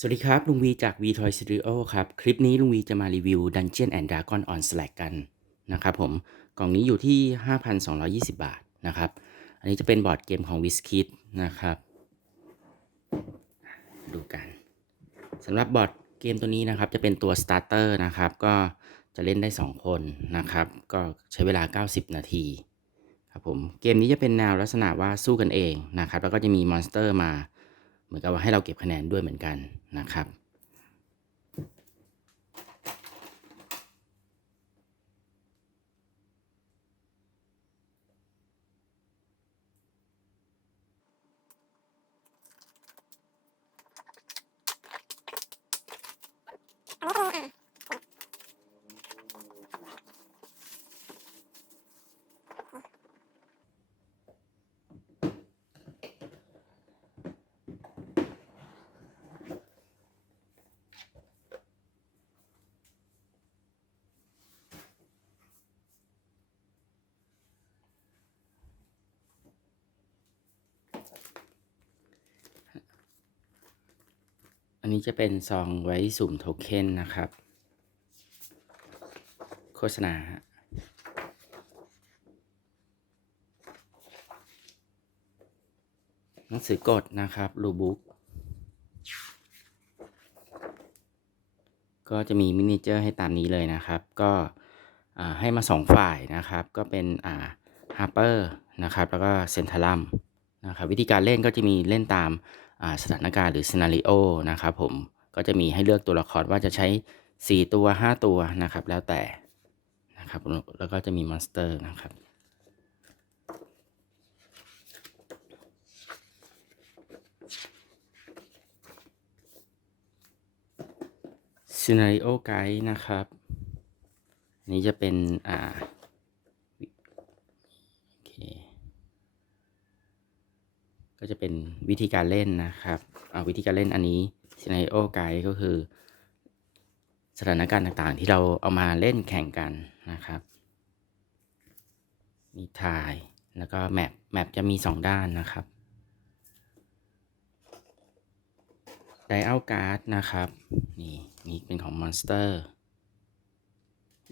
สวัสดีครับ ลุงวีจาก V Toy Studio ครับ คลิปนี้ลุงวีจะมารีวิว Dungeon and Dragon on Slack กันนะครับผม กล่องนี้อยู่ที่ 5,220 บาทนะครับ อันนี้จะเป็นบอร์ดเกมของ w i z k i d นะครับ ดูกันสำหรับบอร์ดเกมตัวนี้นะครับ จะเป็นตัว Starter นะครับ ก็จะเล่นได้ 2 คนนะครับ ก็ใช้เวลา 90 นาทีครับผม เกมนี้จะเป็นแนวลักษณะว่าสู้กันเองนะครับ แล้วก็จะมีมอนสเตอร์มา เหมือนกับว่าให้เราเก็บคะแนนด้วยเหมือนกันนะครับ นนี้จะเป็นซองไว้สุ่มโทเค็นนะครับ โฆษณาหนังสือกฎนะครับรูบุ๊กก็จะมีมินิเจอร์ให้ตามนี้เลยนะครับ ก็ให้มาสองฝ่ายนะครับ ก็เป็นฮาร์เปอร์นะครับ แล้วก็เซนทรัมนะครับ วิธีการเล่นก็จะมีเล่นตาม สถานการณ์หรือซีนารีโอนะครับผมก็จะมีให้เลือกตัวละครว่าจะใช้ 4 ตัว 5 ตัวนะครับ แล้วแต่นะครับแล้วก็จะมีมอนสเตอร์นะครับ Scenario Guide นะครับ อันนี้จะเป็นอ่าโอเค ก็จะเป็นวิธีการเล่นนะครับอ่าวิธีการเล่นอันนี้ Scenario Guide ก็คือ สถานการณ์ต่างๆ ที่เราเอามาเล่นแข่งกันนะครับมีทายแล้วก็แมปแมปจะมี 2 ด้านนะครับไดเอัลการ์ดนะครับ นี่นี่เป็นของมอนสเตอร์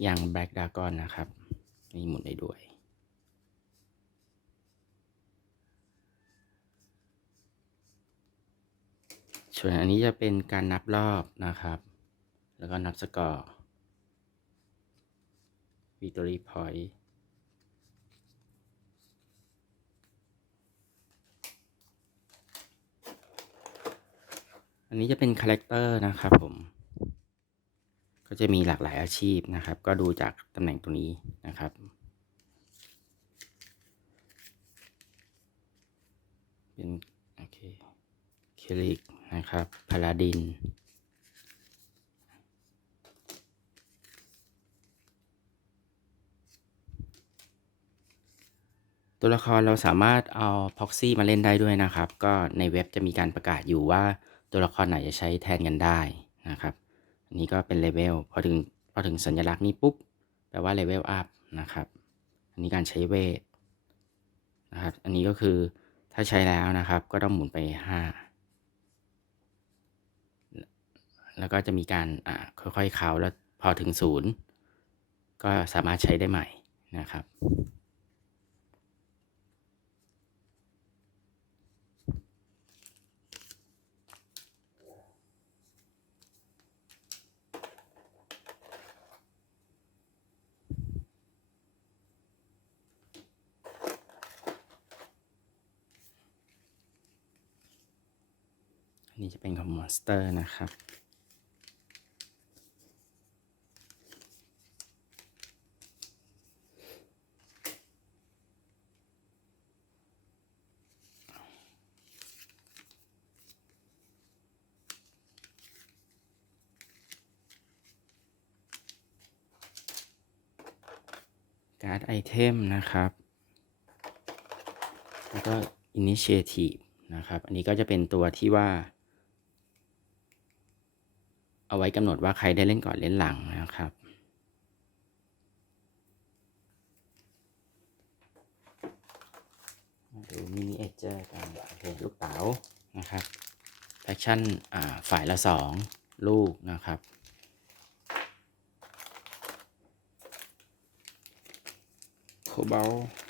อย่างแบล็กดากอนนะครับ นี่หมุนได้ด้วย ส่วนอันนี้จะเป็นการนับรอบนะครับ แล้วก็นับสกอร์ Victory Point อันนี้จะเป็นคาแรคเตอร์นะครับผม ก็จะมีหลากหลายอาชีพนะครับ ก็ดูจากตำแหน่งตรงนี้นะครับ เป็นโอเคเคลิก นะครับพาลาดิน ตัวละครเราสามารถเอาพ็อกซี่มาเล่นได้ด้วยนะครับ ก็ในเว็บจะมีการประกาศอยู่ว่าตัวละครไหนจะใช้แทนกันได้นะครับอันนี้ก็เป็นเลเวลพอถึงพอถึงสัญลักษณ์นี้ปุ๊บแปลว่าเลเวลอัพนะครับอันนี้การใช้เวทนะครับ อันนี้ก็คือถ้าใช้แล้วนะครับ ก็ต้องหมุนไป 5 แล้วก็จะมีการอ่าค่อยๆเขาแล้วพอถึงศูนย์ก็สามารถใช้ได้ใหม่นะครับอันนี้จะเป็นของมอนสเตอร์นะครับ การ์ดไอเทมนะครับ แล้วก็ Initiative นะครับ อันนี้ก็จะเป็นตัวที่ว่า เอาไว้กำหนดว่าใครได้เล่นก่อนเล่นหลังนะครับ มาดูมินิเอเจอร์กันโอเคลูกเต๋านะครับแฟคชั่นฝ่ายละสองลูกนะครับ โค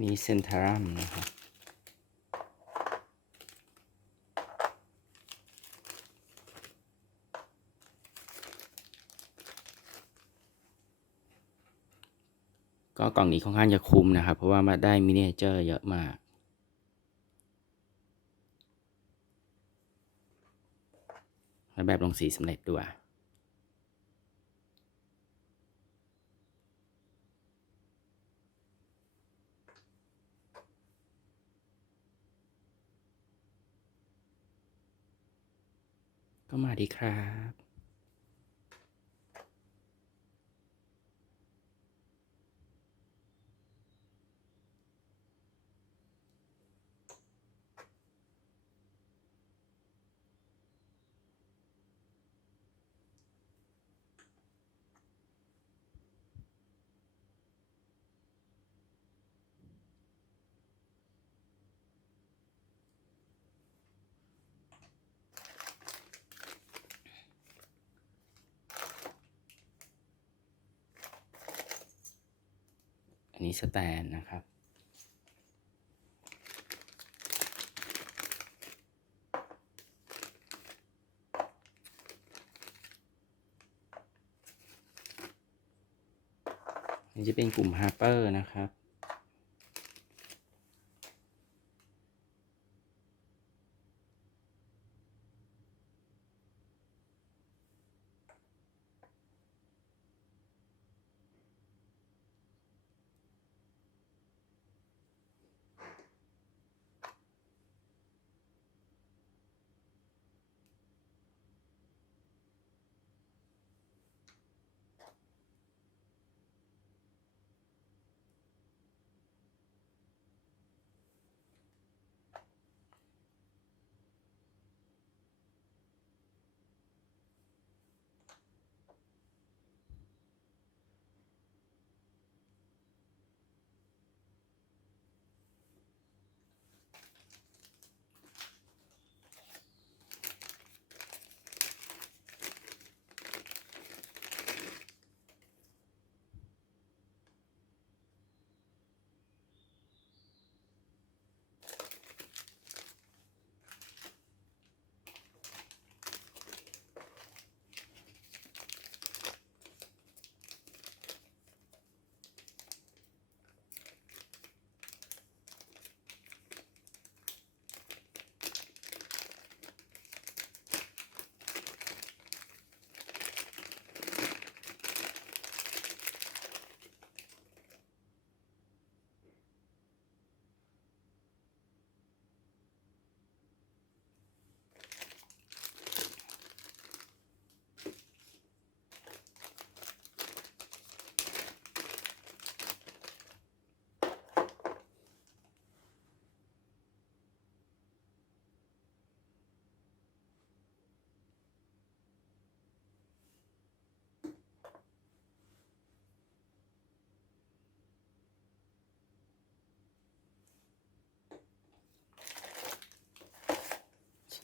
มีเซนทารัมนะครับก็กล่องนี้ค่อนข้างจะคุ้มนะครับ เพราะว่ามาได้มินิเจอร์เยอะมาก และแบบลงสีสำเร็จด้วย ก็มาดีครับ อั นี้สแตนนะครับ นี่จะเป็นกลุ่มฮาร์เปอร์นะครับ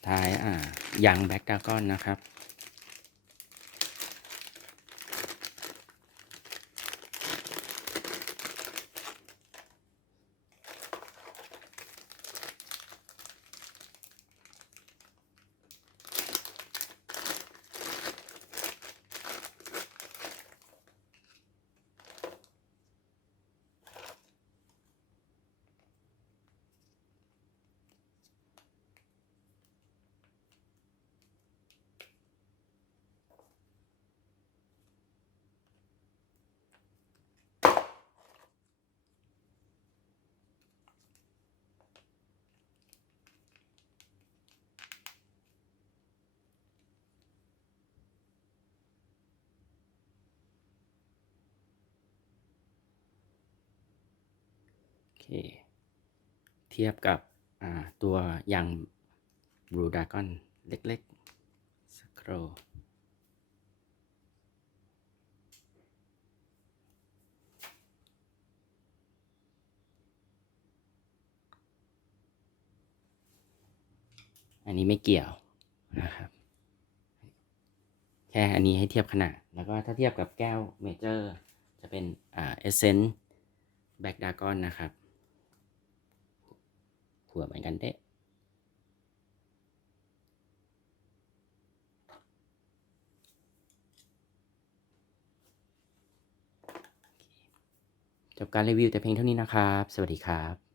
ท้ายอ่ายังแบ็กดากอนนะครับ เทียบกับตัวยังบลูดากอนเล็กๆสครออันนี้ไม่เกี่ยวนะครับแค่อันนี้ให้เทียบขนาด แล้วก็ถ้าเทียบกับแก้วเมเจอร์จะเป็นอ่าเอเซนต์แบ็กดากอนนะครับ วเหมือนกันเด้จบการรีวิวแต่เพียงเท่านี้นะครับ สวัสดีครับ